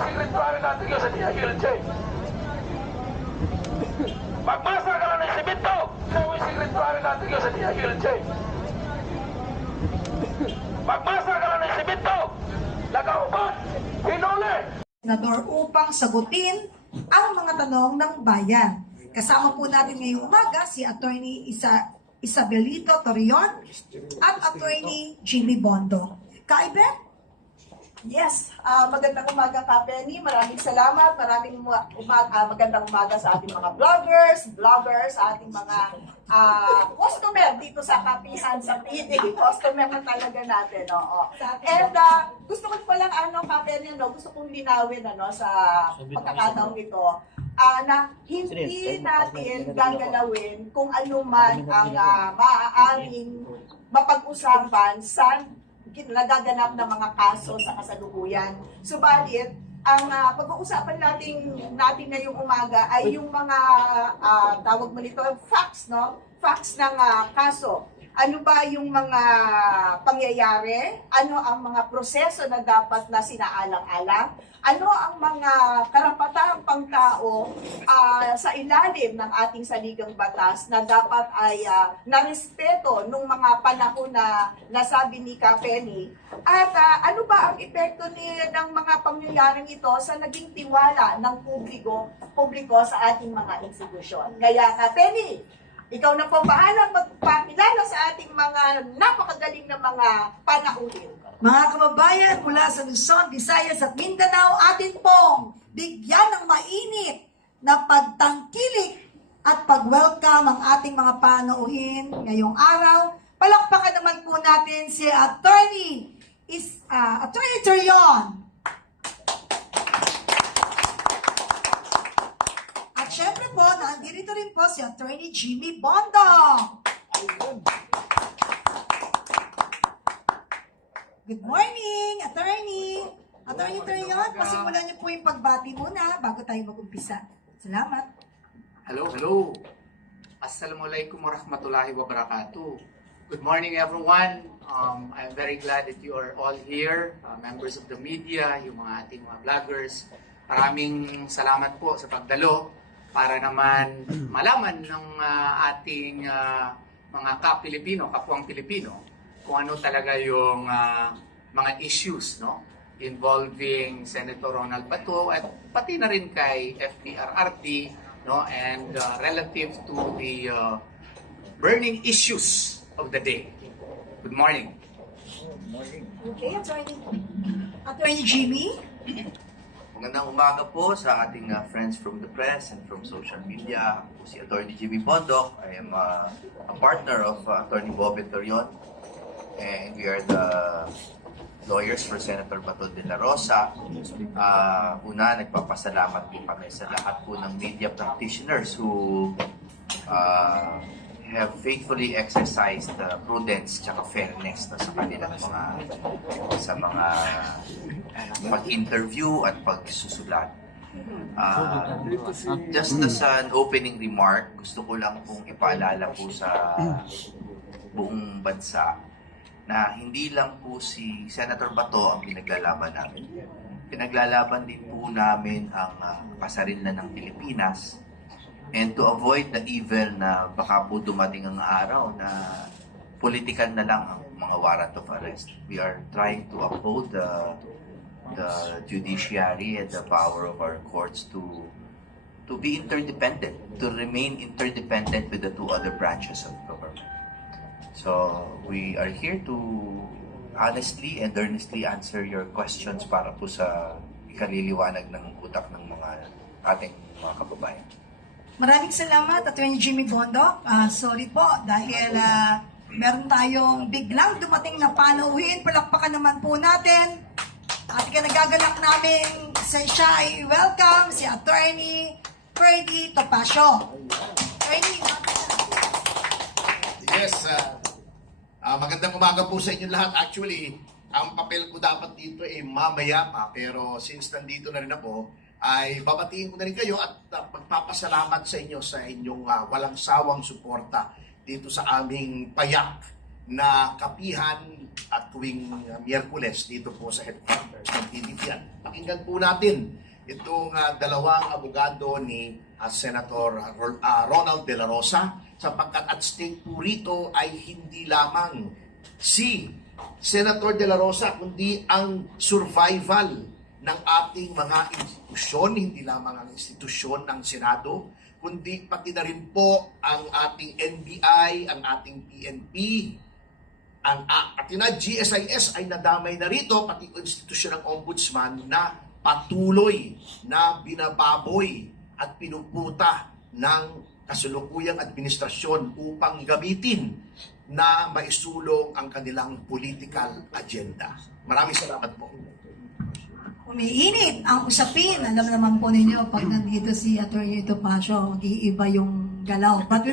secretary natin yung sa DILG. Magmasa ka lang ng simento. Yung secretary natin yung sa DILG. Magmasa ka lang ng simento. Nagaupan. Hinuli. Senador upang sagutin ang mga tanong ng bayan. Kasama po natin ngayong umaga si Attorney Isabelito Torion at Attorney Jimmy Bondo. Kaibe? Yes, magandang umaga ka, Penny. Maraming salamat. Magandang umaga sa ating mga vloggers, sa ating mga customer dito sa Kapihan, sa PD. Customer na talaga natin. Oo. And gusto ko palang, ka, Penny, gusto kong linawin sa pagkakataong ito, na hindi natin gagalawin kung ano man ang maaaring mapag-usapan sa nagaganap na mga kaso sa kasalukuyan. Subalit, ang pag-uusapan natin ngayong umaga ay yung mga tawag mo nito, facts, no? Facts ng kaso. Ano ba yung mga pangyayari? Ano ang mga proseso na dapat na sinaalang-alang? Ano ang mga karapatang pangtao sa ilalim ng ating saligang batas na dapat ay narespeto nung mga panahon na nasabi ni Penny? At ano ba ang epekto ng mga pangyayaring ito sa naging tiwala ng publiko sa ating mga institusyon? Kaya Penny, ikaw na po bahalang magpakilala sa ating mga napakagaling na mga panauhin. Mga kababayan mula sa Luzon, Visayas at Mindanao, atin pong bigyan ng mainit na pagtangkilik at pag-welcome ang ating mga panauhin ngayong araw. Palakpakan naman po natin si Attorney Torion. At syempre po, nandito rin po si Attorney Jimmy Bondo. Good morning, Attorney! Attorney Torion, pasimulan niyo po yung pagbati muna bago tayo mag-umpisa. Salamat. Hello. Assalamualaikum warahmatullahi wabarakatuh. Good morning, everyone. I'm very glad that you are all here, members of the media, yung mga ating mga vloggers. Maraming salamat po sa pagdalo para naman malaman ng ating mga kapwang Pilipino, kung ano talaga yung mga issues, no, involving Senator Ronald Bato at pati na rin kay FPRRD, no, and relative to the burning issues of the day. Good morning. Okay, Attorney Jimmy. Magandang umaga po sa ating friends from the press and from social media. Ako po si Attorney Jimmy Bondoc. I am a partner of Attorney Bobby Torion. And we are the lawyers for Senator Bato de la Rosa. Una, nagpapasalamat po kami sa lahat po ng media practitioners who have faithfully exercised prudence at fairness sa kanilang mga pag-interview at pagsusulat. Just as an opening remark, gusto ko lang pong ipaalala po sa buong bansa na hindi lang po si Senator Bato ang pinaglalaban namin. Pinaglalaban din po namin ang kasarinlan ng Pilipinas, and to avoid the evil na baka po dumating ang araw na political na lang ang mga warrant of arrest. We are trying to uphold the judiciary and the power of our courts to be interdependent, to remain interdependent with the two other branches of government. So, we are here to honestly and earnestly answer your questions para po sa ikaliliwanag ng utak ng ating mga kababayan. Maraming salamat, Attorney Jimmy Bondo. Sorry po, dahil meron tayong biglang dumating na panauhin. Palakpakan naman po natin. At nagagalak namin siya ay welcome si Attorney Freddy Topacio. Attorney, yes, magandang umaga po sa inyo lahat. Actually, ang papel ko dapat dito ay mamaya pa, pero since nandito na rin ako, ay babatiin ko na rin kayo at magpapasalamat sa inyo sa inyong walang sawang suporta dito sa aming payak na Kapihan at tuwing Miyerkules dito po sa headquarters ng PDP. At pakinggan po natin itong dalawang abogado ni Senator Ronald De La Rosa, sapagkat at stake po rito ay hindi lamang si Senator De La Rosa, kundi ang survival ng ating mga institusyon, hindi lamang ang institusyon ng Senado, kundi pati na rin po ang ating NBI, ang ating PNP, ang ating GSIS ay nadamay na rito, pati institusyon ng Ombudsman na patuloy na binababoy at pinuputa ng kasulukuyang administrasyon upang gamitin na maisulong ang kanilang political agenda. Maraming salamat po. Umiinit ang usapin. Alam naman po ninyo, pag nandito si Atty. Topacio, mag-iiba yung galaw. But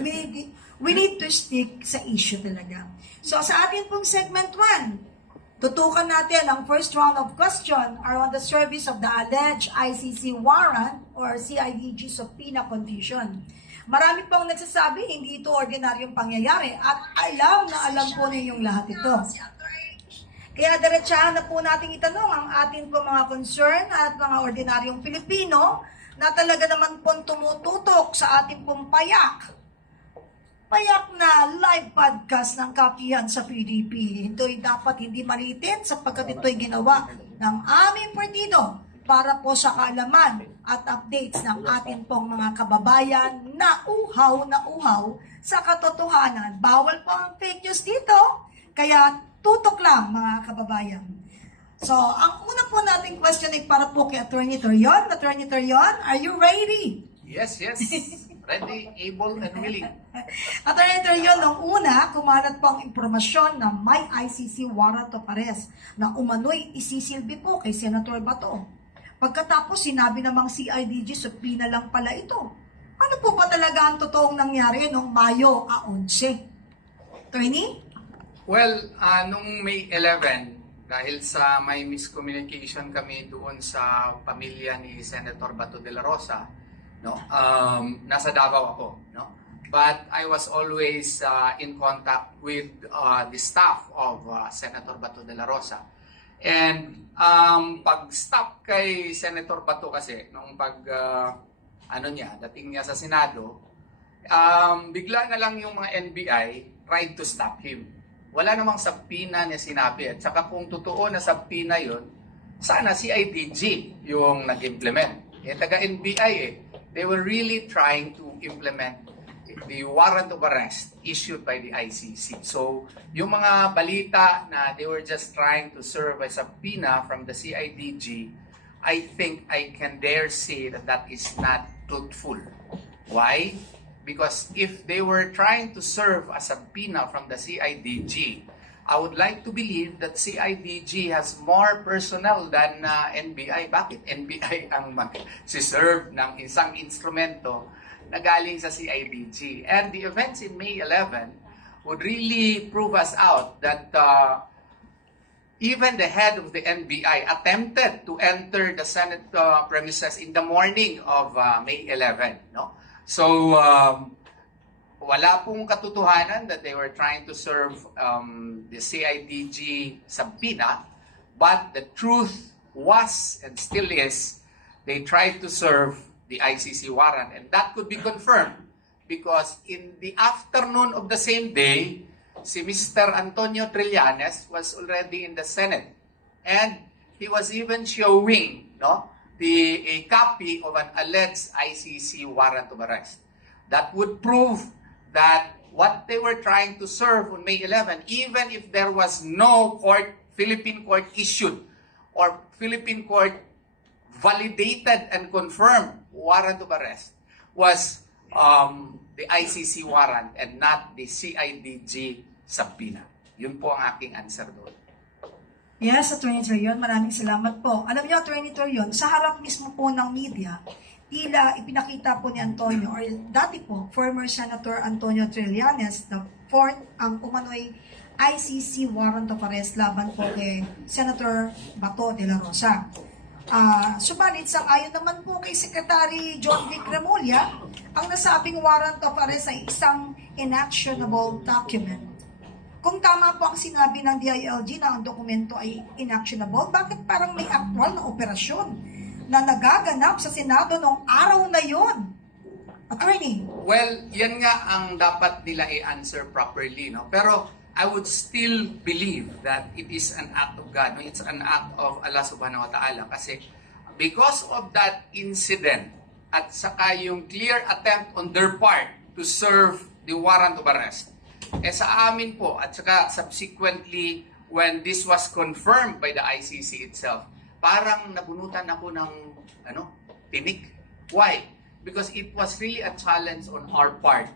we need to stick sa issue talaga. So sa atin pong segment 1, tutukan natin ang first round of question around the service of the alleged ICC warrant or CIDG subpoena condition. Marami pong nagsasabi, hindi ito ordinaryong pangyayari at alam na alam po ninyong lahat ito. Kaya diretsahan na po natin itanong ang atin po mga concern at mga ordinaryong Pilipino na talaga naman pong tumututok sa ating pong payak na live podcast ng Kapihan sa PDP. Ito'y dapat hindi malitin sapagkat ito'y ginawa ng aming partido para po sa kaalaman at updates ng atin pong mga kababayan na uhaw sa katotohanan. Bawal po ang fake news dito, kaya tutok lang mga kababayan. So, ang una po nating question ay para po kay Atty. Torion. Atty. Torion, are you ready? Yes. Ready, able, and willing. Atty. Torion, nung una, kumalat po ang impormasyon na may ICC warrant of arrest na umano'y isisilbi po kay Senator Bato. Pagkatapos, sinabi namang CIDG subpoena lang pala ito. Ano po ba talaga ang totoong nangyari noong Mayo 11? Attorney? Well, nung May 11, dahil sa may miscommunication kami doon sa pamilya ni Senator Bato de la Rosa, no? Nasa Davao ako, no? But I was always in contact with the staff of Senator Bato de la Rosa. And pag-stop kay Senator Bato kasi, nung dating niya sa Senado, bigla na lang yung mga NBI tried to stop him. Wala namang subpoena niya sinabi. At saka kung totoo na subpoena yun, sana si IDG yung nag-implement. Taga-NBI They were really trying to implement the warrant of arrest issued by the ICC. So, yung mga balita na they were just trying to serve a subpoena from the CIDG, I think I can dare say that that is not truthful. Why? Because if they were trying to serve a subpoena from the CIDG, I would like to believe that CIDG has more personnel than NBI. Bakit NBI ang mag-serve ng isang instrumento na galing sa CIDG? And the events in May 11 would really prove us out that even the head of the NBI attempted to enter the Senate premises in the morning of May 11. No? So, wala pong katotohanan that they were trying to serve the CIDG subpoena, but the truth was and still is they tried to serve the ICC warrant, and that could be confirmed because in the afternoon of the same day, si Mr. Antonio Trillanes was already in the Senate, and he was even showing a copy of an alleged ICC warrant of arrest. That would prove that what they were trying to serve on May 11, even if there was no Philippine court issued or Philippine court validated and confirmed warrant of arrest, was the ICC warrant and not the CIDG subpoena. Yun po ang aking answer doon. Yes, Atty. Torion, maraming salamat po. Alam niyo, Atty. Torion, sa harap mismo po ng media, tila ipinakita po ni Antonio, or dati po, former Senator Antonio Trillanes, the fourth, ang umano'y ICC warrant of arrest laban po kay Senator Bato de la Rosa. Subalit, sang-ayon naman po kay Secretary John Vic Remulla, ang nasabing warrant of arrest ay isang inactionable document. kung tama po ang sinabi ng DILG na ang dokumento ay inactionable, bakit parang may actual na operasyon na nagaganap sa Senado noong araw na yon? Attorney. Well, yan nga ang dapat nila i-answer properly, no? Pero I would still believe that it is an act of God, no? It's an act of Allah subhanahu wa ta'ala. Kasi because of that incident at saka yung clear attempt on their part to serve the warrant of arrest, sa amin po at saka subsequently when this was confirmed by the ICC itself, parang nabunutan ako ng tinik. Why? Because it was really a challenge on our part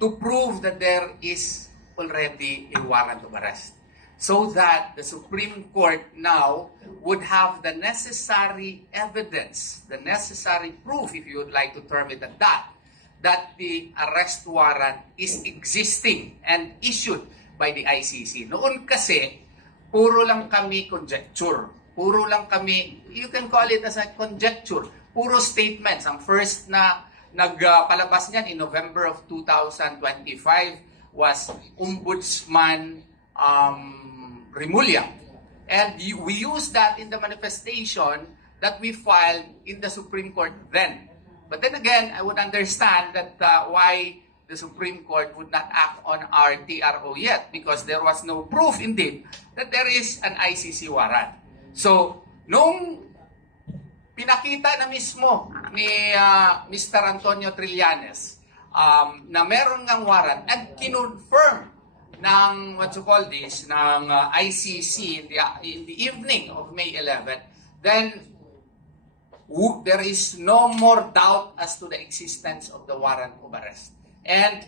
to prove that there is already a warrant of arrest, so that the Supreme Court now would have the necessary evidence, the necessary proof, if you would like to term it at that the arrest warrant is existing and issued by the ICC. Noon kasi, puro lang kami conjecture. Puro lang kami, you can call it as a conjecture. Puro statements. Ang first na nagpalabas niyan in November of 2025 was Ombudsman Remulla. And we used that in the manifestation that we filed in the Supreme Court then. But then again, I would understand that why the Supreme Court would not act on our TRO yet, because there was no proof indeed that there is an ICC warrant. So, nung pinakita na mismo ni Mr. Antonio Trillanes na meron ngang warrant at kinonfirm ng ng ICC in the evening of May 11, then there is no more doubt as to the existence of the warrant of arrest. And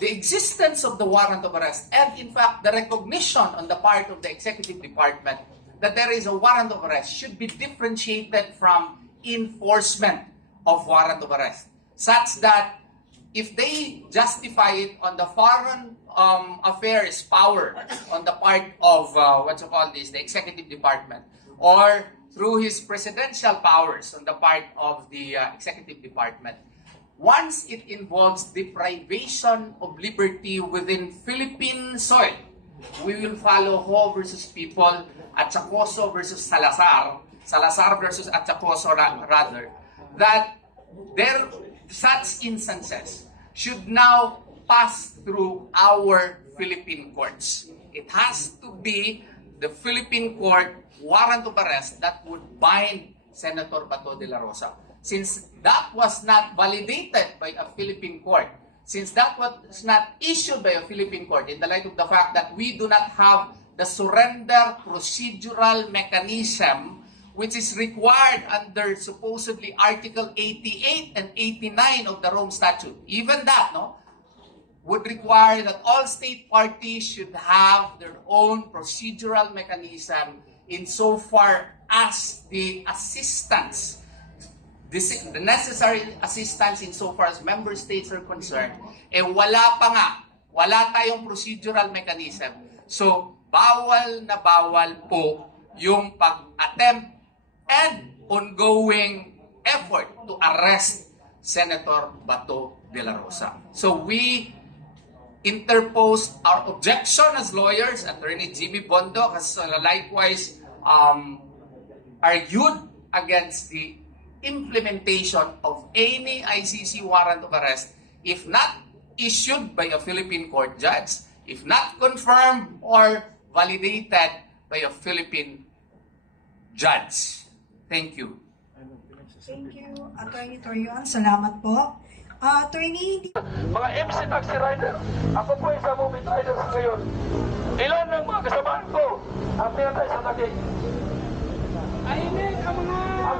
the existence of the warrant of arrest, and in fact the recognition on the part of the Executive Department that there is a warrant of arrest, should be differentiated from enforcement of warrant of arrest, such that if they justify it on the foreign affairs power on the part of the Executive Department, or through his presidential powers on the part of the Executive Department, once it involves deprivation of liberty within Philippine soil, we will follow Ho versus People, Achacoso versus Salazar versus Achacoso rather, that there such instances should now pass through our Philippine courts. It has to be the Philippine court warrant of arrest that would bind Senator Bato de la Rosa. Since that was not validated by a Philippine court, since that was not issued by a Philippine court, in the light of the fact that we do not have the surrender procedural mechanism which is required under supposedly Article 88 and 89 of the Rome Statute, even that, would require that all state parties should have their own procedural mechanism insofar as the assistance, the necessary assistance insofar as member states are concerned, wala tayong procedural mechanism. So, bawal na bawal po yung pag-attempt and ongoing effort to arrest Senator Bato de la Rosa. So, we interposed our objection as lawyers. Attorney Jimmy Bondo has likewise argued against the implementation of any ICC warrant of arrest if not issued by a Philippine court judge, if not confirmed or validated by a Philippine judge. Thank you. Thank you, Attorney Torion. Salamat po. Attorney, Mga MC Taxi Rider, ako po isa moving riders ngayon. Ilan ng mga kasamaan ko ang pinatay sa naging? Ay, hindi, ang mga